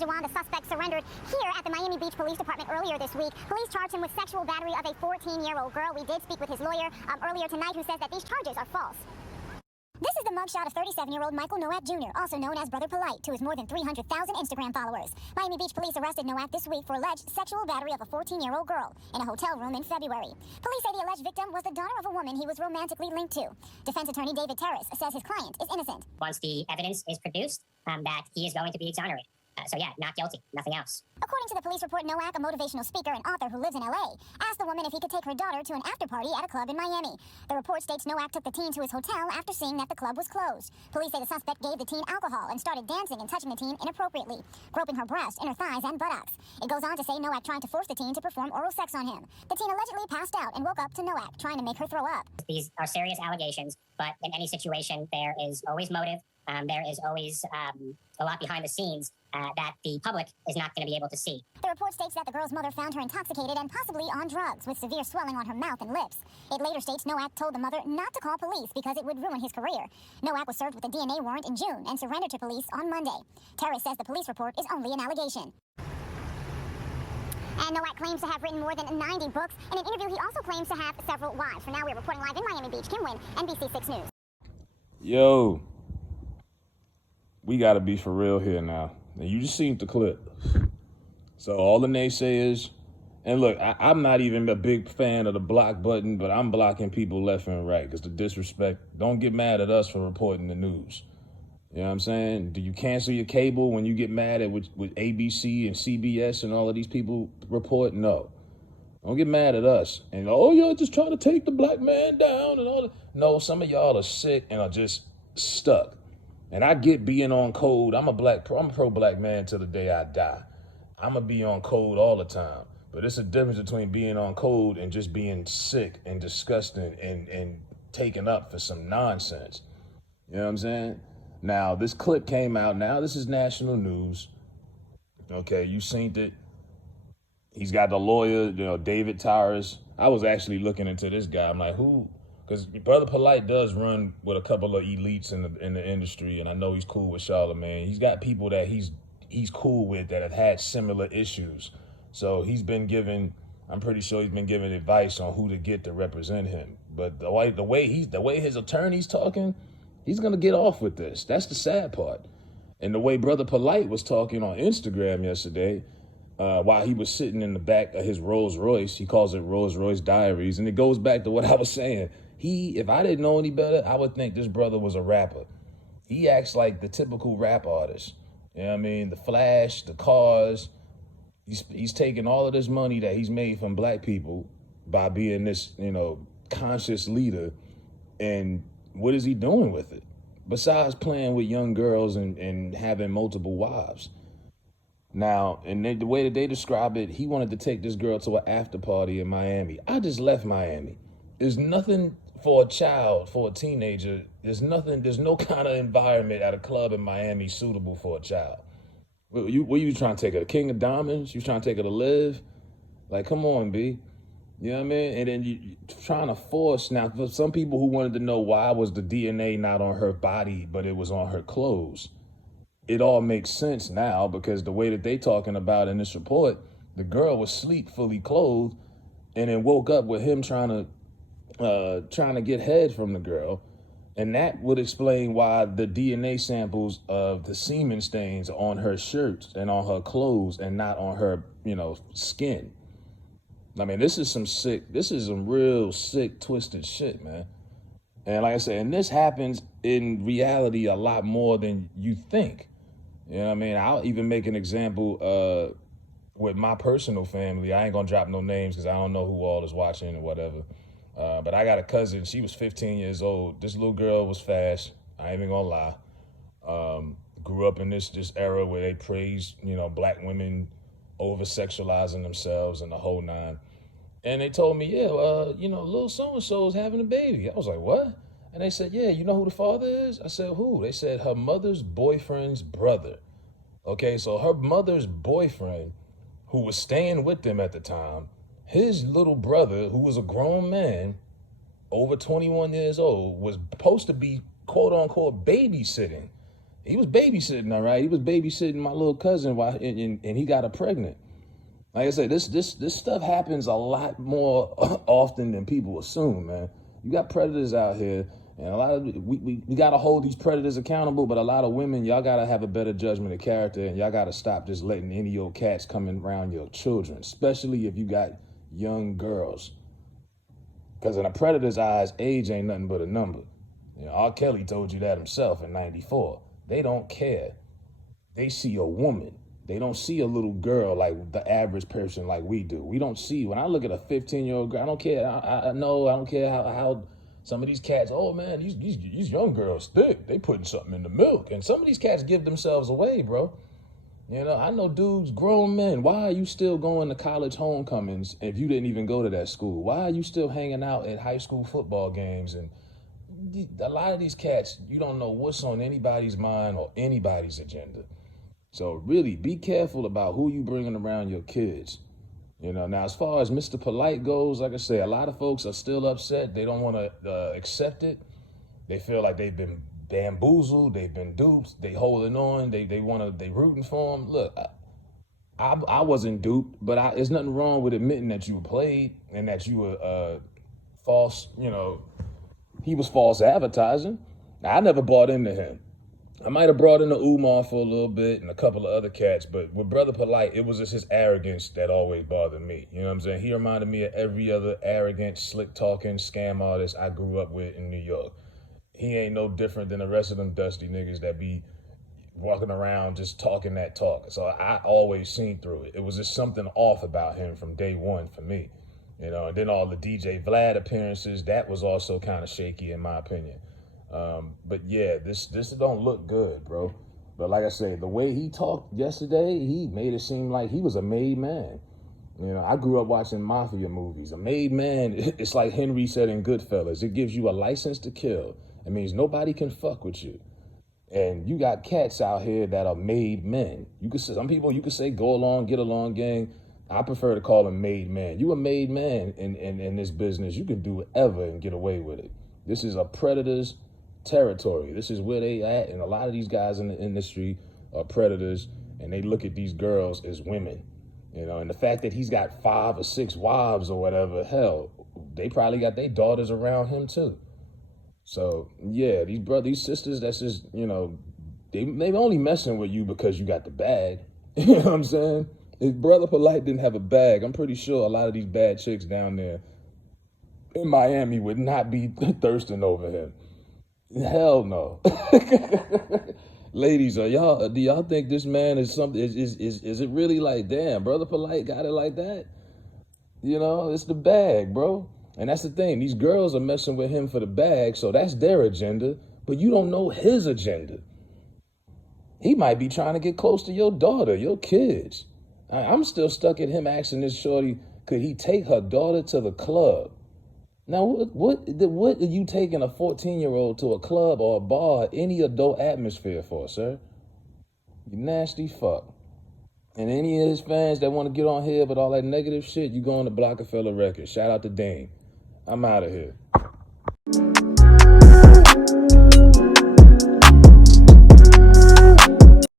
Jawan, the suspect, surrendered here at the Miami Beach Police Department earlier this week. Police charged him with sexual battery of a 14-year-old girl. We did speak with his lawyer earlier tonight, who says that these charges are false. This is the mugshot of 37-year-old Michael Nowak Jr., also known as Brother Polight, to his more than 300,000 Instagram followers. Miami Beach police arrested Nowak this week for alleged sexual battery of a 14-year-old girl in a hotel room in February. Police say the alleged victim was the daughter of a woman he was romantically linked to. Defense attorney David Terrace says his client is innocent. Once the evidence is produced, that he is going to be exonerated. So yeah, not guilty, nothing else. According to the police report, Nowak, a motivational speaker and author who lives in L.A., asked the woman if he could take her daughter to an after-party at a club in Miami. The report states Nowak took the teen to his hotel after seeing that the club was closed. Police say the suspect gave the teen alcohol and started dancing and touching the teen inappropriately, groping her breast, inner thighs, and buttocks. It goes on to say Nowak tried to force the teen to perform oral sex on him. The teen allegedly passed out and woke up to Nowak, trying to make her throw up. These are serious allegations, but in any situation, there is always motive. There is always a lot behind the scenes that the public is not going to be able to see. The report states that the girl's mother found her intoxicated and possibly on drugs, with severe swelling on her mouth and lips. It later states Nowak told the mother not to call police because it would ruin his career. Nowak was served with a DNA warrant in June and surrendered to police on Monday. Terrace says the police report is only an allegation. And Nowak claims to have written more than 90 books. In an interview, he also claims to have several wives. For now, we're reporting live in Miami Beach. Kim Wynn, NBC 6 News. Yo, we got to be for real here now. You just seen the clip. So all the naysayers, and look, I'm not even a big fan of the block button, but I'm blocking people left and right because the disrespect. Don't get mad at us for reporting the news. You know what I'm saying? Do you cancel your cable when you get mad at with ABC and CBS and all of these people report? No. Don't get mad at us. And, oh, you're just trying to take the black man down and all that. No, some of y'all are sick and are just stuck. And I get being on code. I'm a pro-black man till the day I die. I'm going to be on code all the time. But it's a difference between being on code and just being sick and disgusting and taken up for some nonsense. You know what I'm saying? Now, this clip came out. Now, this is national news. Okay, you seen it. He's got the lawyer, David Terrace. I was actually looking into this guy. I'm like, who? Because Brother Polight does run with a couple of elites in the industry, and I know he's cool with Charlamagne. He's got people that he's cool with that have had similar issues. So I'm pretty sure he's been giving advice on who to get to represent him. But the way his attorney's talking, he's gonna get off with this. That's the sad part. And the way Brother Polight was talking on Instagram yesterday, while he was sitting in the back of his Rolls Royce, he calls it Rolls Royce Diaries, and it goes back to what I was saying. If I didn't know any better, I would think this brother was a rapper. He acts like the typical rap artist. You know what I mean? The flash, the cars. He's taking all of this money that he's made from black people by being this, conscious leader. And what is he doing with it? Besides playing with young girls and having multiple wives. Now, and the way that they describe it, he wanted to take this girl to an after party in Miami. I just left Miami. There's nothing for a child, for a teenager. There's no kind of environment at a club in Miami suitable for a child. What you trying to take her? King of Diamonds? You trying to take her to live? Like, come on, B. You know what I mean? And then you trying to force. Now, for some people who wanted to know why was the DNA not on her body, but it was on her clothes, it all makes sense now because the way that they talking about in this report, the girl was asleep, fully clothed, and then woke up with him trying to get head from the girl. And that would explain why the DNA samples of the semen stains on her shirts and on her clothes and not on her, skin. I mean, this is some real sick, twisted shit, man. And like I said, and this happens in reality a lot more than you think. You know what I mean? I'll even make an example with my personal family. I ain't gonna drop no names because I don't know who all is watching or whatever. But I got a cousin. She was 15 years old. This little girl was fast. I ain't even gonna lie. Grew up in this era where they praise, black women over-sexualizing themselves and the whole nine. And they told me, yeah, little so-and-so is having a baby. I was like, what? And they said, yeah, you know who the father is? I said, who? They said her mother's boyfriend's brother. Okay, so her mother's boyfriend, who was staying with them at the time, his little brother, who was a grown man, over 21 years old, was supposed to be, quote unquote, babysitting He was babysitting, all right? He was babysitting my little cousin while, and he got her pregnant. Like I said, this stuff happens a lot more often than people assume, man. You got predators out here, and a lot of we gotta hold these predators accountable. But a lot of women, y'all gotta have a better judgment of character, and y'all gotta stop just letting any old cats coming around your children, especially if you got young girls. Because in a predator's eyes, age ain't nothing but a number. You know, R. Kelly told you that himself in '94. They don't care. They see a woman. They don't see a little girl like the average person like we do. We don't see, when I look at a 15-year-old girl, I don't care. I know, I don't care how some of these cats, oh man, these young girls thick. They putting something in the milk. And some of these cats give themselves away, bro. You know, I know dudes, grown men. Why are you still going to college homecomings if you didn't even go to that school? Why are you still hanging out at high school football games? And a lot of these cats, you don't know what's on anybody's mind or anybody's agenda. So really be careful about who you bringing around your kids. You know, now as far as Mr. Polight goes, like I say, a lot of folks are still upset. They don't want to accept it. They feel like they've been bamboozled. They've been duped. They holding on. They rooting for him. Look, I wasn't duped, but there's nothing wrong with admitting that you were played and that you were false. You know, he was false advertising. Now, I never bought into him. I might have brought in the Umar for a little bit and a couple of other cats, but with Brother Polight, it was just his arrogance that always bothered me. You know what I'm saying? He reminded me of every other arrogant, slick-talking scam artist I grew up with in New York. He ain't no different than the rest of them dusty niggas that be walking around just talking that talk. So I always seen through it. It was just something off about him from day one for me. You know, and then all the DJ Vlad appearances, that was also kind of shaky in my opinion. But yeah, this don't look good, bro. But like I say, the way he talked yesterday, he made it seem like he was a made man. You know, I grew up watching mafia movies. A made man, it's like Henry said in Goodfellas. It gives you a license to kill. It means nobody can fuck with you. And you got cats out here that are made men. Some people you could say go along, get along, gang. I prefer to call them made man. You a made man in this business. You can do whatever and get away with it. This is a predator's territory. This is where they at, and a lot of these guys in the industry are predators, and they look at these girls as women. You know, and the fact that he's got 5 or 6 wives or whatever, hell, they probably got their daughters around him too. So yeah, these sisters, that's just, you know, they only messing with you because you got the bag. You know what I'm saying? If Brother Polight didn't have a bag, I'm pretty sure a lot of these bad chicks down there in Miami would not be thirsting over him. Hell no. Ladies, do y'all think this man is something? Is it really like, damn, Brother Polight got it like that? You know, it's the bag, bro. And that's the thing. These girls are messing with him for the bag, so that's their agenda. But you don't know his agenda. He might be trying to get close to your daughter, your kids. I'm still stuck at him asking this shorty, could he take her daughter to the club? Now, what are you taking a 14-year-old to a club or a bar, any adult atmosphere for, sir? You nasty fuck. And any of his fans that want to get on here with all that negative shit, you go on the Blockefeller record. Shout out to Dame. I'm out of here.